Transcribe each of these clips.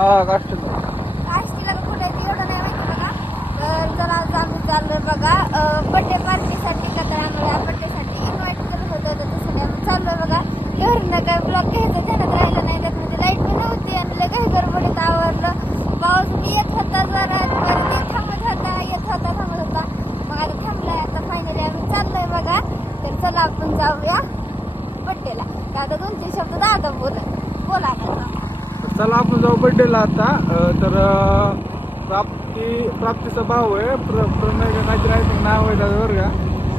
हा काष्टीला कुठे एवढं नाही माहिती बघा. तर जरा जाणून आम्ही चाललोय बघा. बड्डे पार्टीसाठी का तर आम्हाला बड्डेसाठी इन्व्हाइट करत होतं त्याच्यासाठी आम्ही चाललोय बघा. घरनं काय ब्लॉक घ्यायचं ध्यानात राहिलं नाही. त्यात म्हणजे लाइट पण नव्हती आणि लगे गडबडीत आवरलं. पाऊस मी येत होता जरा. परत थांबत होता येत होता थांबत होता. मग आता थांबलाय. आता फायनली आम्ही चाललोय बघा. तर चला आपण जाऊया बड्डेला का आता दोन तीन शब्द दादा बोल बोला आता. चला आपण जाऊ बड्डेला आता. तर प्राप्ती प्राप्तीचा भाव आहे. प्र प्रणय का काहीतरी आहे नाव आहे त्याचं बरं का?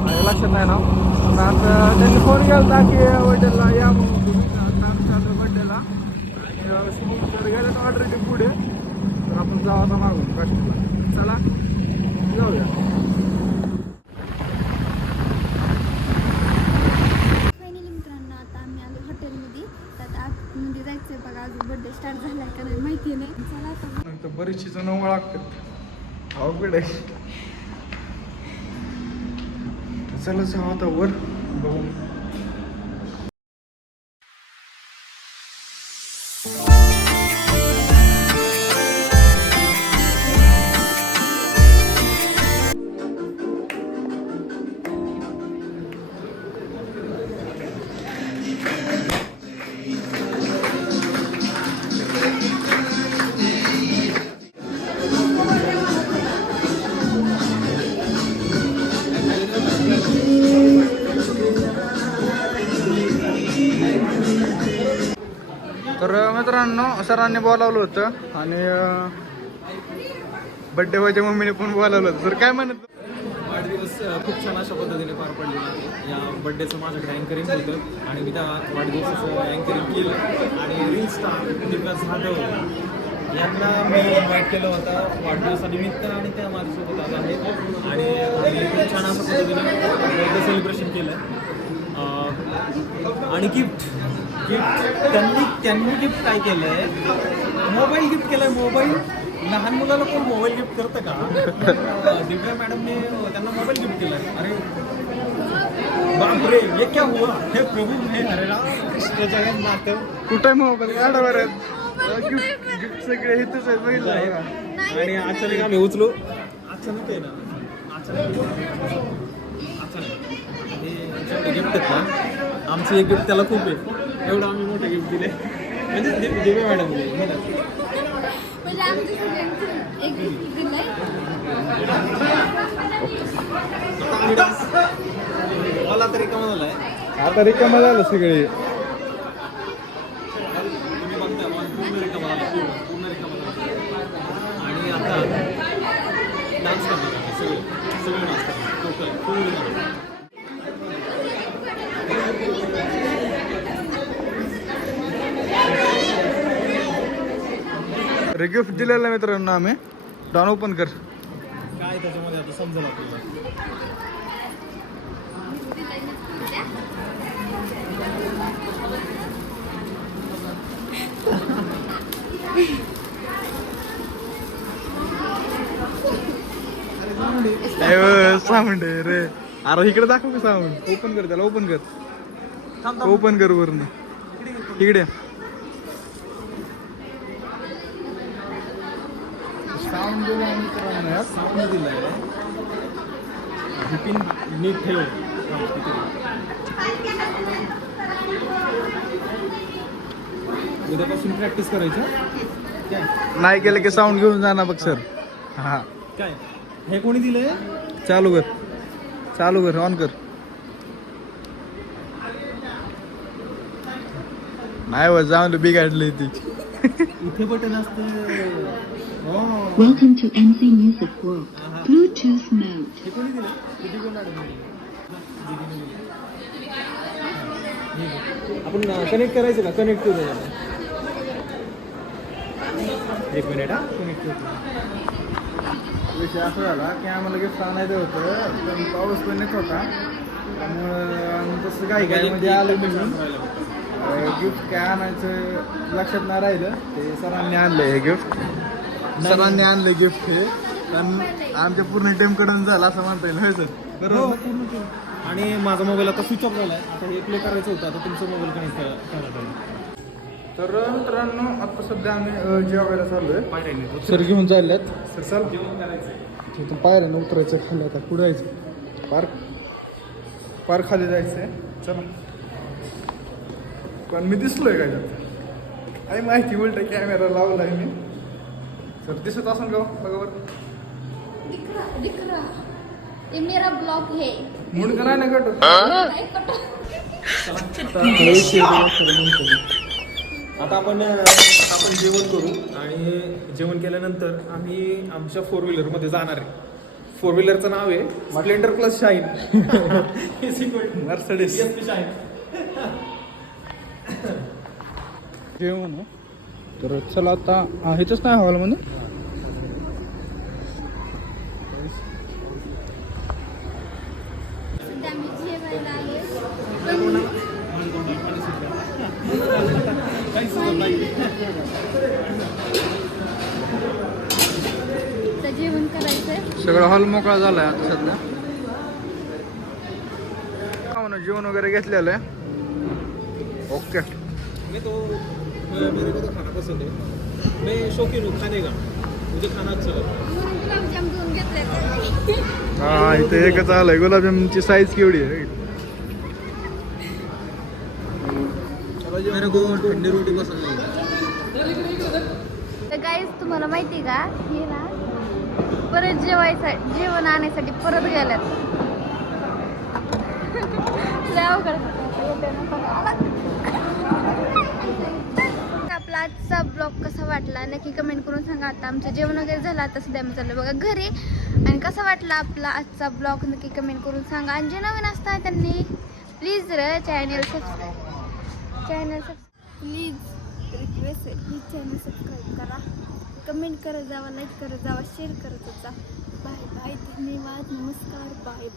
माझ्या लक्षात नाही ना. आता त्यांनी फोन केला होता की बड्डेला या म्हणून तुम्ही. आता आमच्या बड्डेला आणि शुभम सर गेल्या ऑर्डर पुढे. तर आपण जाऊ आता मागून कष्टला चला जाऊया फायनली मित्रांनो आता आम्ही आलो हॉटेलमध्ये तर आतमध्ये जायचंय बघा अजून बर्थडे स्टार्ट झालाय का नाही माहिती नाही चला आता नंतर बरीचशी जण लागतात अवघड आहे. चला जाऊ आता वर. बघून तर मित्रांनो सरांनी बोलावलं होतं आणि बड्डे व्हायच्या मम्मीने पण बोलावलं होतं. तर काय म्हणत वाढदिवस खूप छान अशा पद्धतीने पार पडलेला आहे. या बड्डेचं माझ्याकडे अँकरिंग होतं आणि मी त्या वाढदिवसाचं अँकरिंग केलं आणि रील स्टार दिव्या जाधव यांना मी इन्व्हाइट केलं होतं वाढदिवसानिमित्त आणि त्या माझ्यासोबत आज आहे. आणि खूप छान अशा पद्धतीने सेलिब्रेशन केलं. आणि गिफ्ट गिफ्ट त्यांनी त्यांनी गिफ्ट काय केलं आहे मोबाईल गिफ्ट केलं आहे मोबाईल लहान मुलाला कोण मोबाईल गिफ्ट करतं का? दिव्या मॅडमने त्यांना मोबाईल गिफ्ट केला अरे बापरे ये क्या हुआ? हे प्रभू हे हरे राम जगन्नाथ. कुठे मोबाईल गिफ्ट गिफ्ट सगळे इथंच आहे बघितलं आहे का? आणि अचानक आम्ही उचलो. अचानक आहे ना. अचानक हे गिफ्ट आहेत ना? आमचं एक गिफ्ट त्याला खूप आहे. एवढं आम्ही मोठे गिफ्ट दिले म्हणजे दिव्य- मॅडम हे डान्स मला तरी आता रिकामा झालं सगळे. मला पूर्ण रिकामा झाला. झाला. आणि आता डान्स करणार सगळे. सगळे डान्स करणार टोटल पूर्ण अरे गिफ्ट दिलेलं मित्रांनो आम्ही. डॉन ओपन कर. काय त्याच्यामध्ये आता समजेल साऊंड रे. अरे इकडे दाखव की साऊंड ओपन कर त्याला ओपन कर. ओपन कर वरनं. इकडे. साऊंड दिला. साऊंड दिलाय. बिपिन नीट ठेव. उद्यापासून प्रॅक्टिस करायचं? काय? नाही केलं की साऊंड घेऊन जाणार बघ सर हा. काय? हे कोणी दिलंय? चालू कर. चालू कर ऑन कर. नाही बस जाऊन बिघडली ती. इथे बटन असतं. Welcome to MC Music World. Bluetooth mode. हे आपण कनेक्ट करायचं का कनेक्ट करू एक मिनिट हा. कनेक्ट करतो विषय असा झाला की आम्हाला गिफ्ट आणायचं होतं. पण पाऊस पण येत होता. त्यामुळं आम्ही तसं काही काही मध्ये आलं म्हणून गिफ्ट काय आणायचं लक्षात नाही राहिलं. ते सरांनी आणलं हे गिफ्ट सरांनी आणलं गिफ्ट हे. पण आमच्या पूर्ण टीमकडून झालं असं म्हणता येईल होय सर? हो बरोबर. आणि माझा मोबाईल आता स्विच ऑफ झाला आहे आता हे प्ले करायचं होतं आता तुमचा मोबाईल कनेक्ट करा तर मित्रांनो आता सध्या आम्ही जेवायला चाललोय. पायऱ्याने सर घेऊन चालल्यात सर चाल. जेवण करायचं तिथून पायऱ्यानं उतरायचं खाली आता पुढे जायचं? पार्क. पार्क खाली जायचंय. चला. पण मी दिसलोय का त्यात आहे माहिती उलट कॅमेरा लावलाय मी. तर दिसत असेल का हो? बघा बरं दिख रहा दिख रहा ये मेरा ब्लॉग है. मुंडकं नाही ना नाही कटो. आता आपण आता आपण जेवण करू आणि जेवण केल्यानंतर आम्ही आमच्या फोर व्हीलरमध्ये जाणार आहे. फोर व्हीलरचं नाव आहे splendor plus shine Mercedes shine जेवण हो. तर चला आता हा, नाही हॉलमध्ये? सध्या सगळं हॉल मोकळा झालाय आता सध्या. हो ना, जेवण वगैरे घेतलेलं आहे. ओके. मैं मेरे को तो खाना पसंद है मैं शौकीन हूँ खाने का? मुझे खाना अच्छा लगता है हा इथे एकच आलंय. गुलाबजामची साईज केवढी आहे? मेरे को ठंडी रोटी पसंद नहीं तर गाईज तुम्हाला माहिती आहे का? हे ना परत जेवायचा जेवण आणण्यासाठी परत गेल्यात. लय अवघड. आपला आजचा ब्लॉग कसा वाटला नक्की कमेंट करून सांगा. आता आमचं जेवण वगैरे झालं आता सध्या मी चाललो बघा घरी. आणि कसा वाटला आपला आजचा ब्लॉग नक्की कमेंट करून सांगा. आणि जे नवीन असतात त्यांनी प्लीज र channel subscribe channel please request आहे प्लीज चॅनल सबस्क्राईब करा. कमेंट करत जावा लाईक करत जावा शेअर करत जा. बाय बाय धन्यवाद. नमस्कार. बाय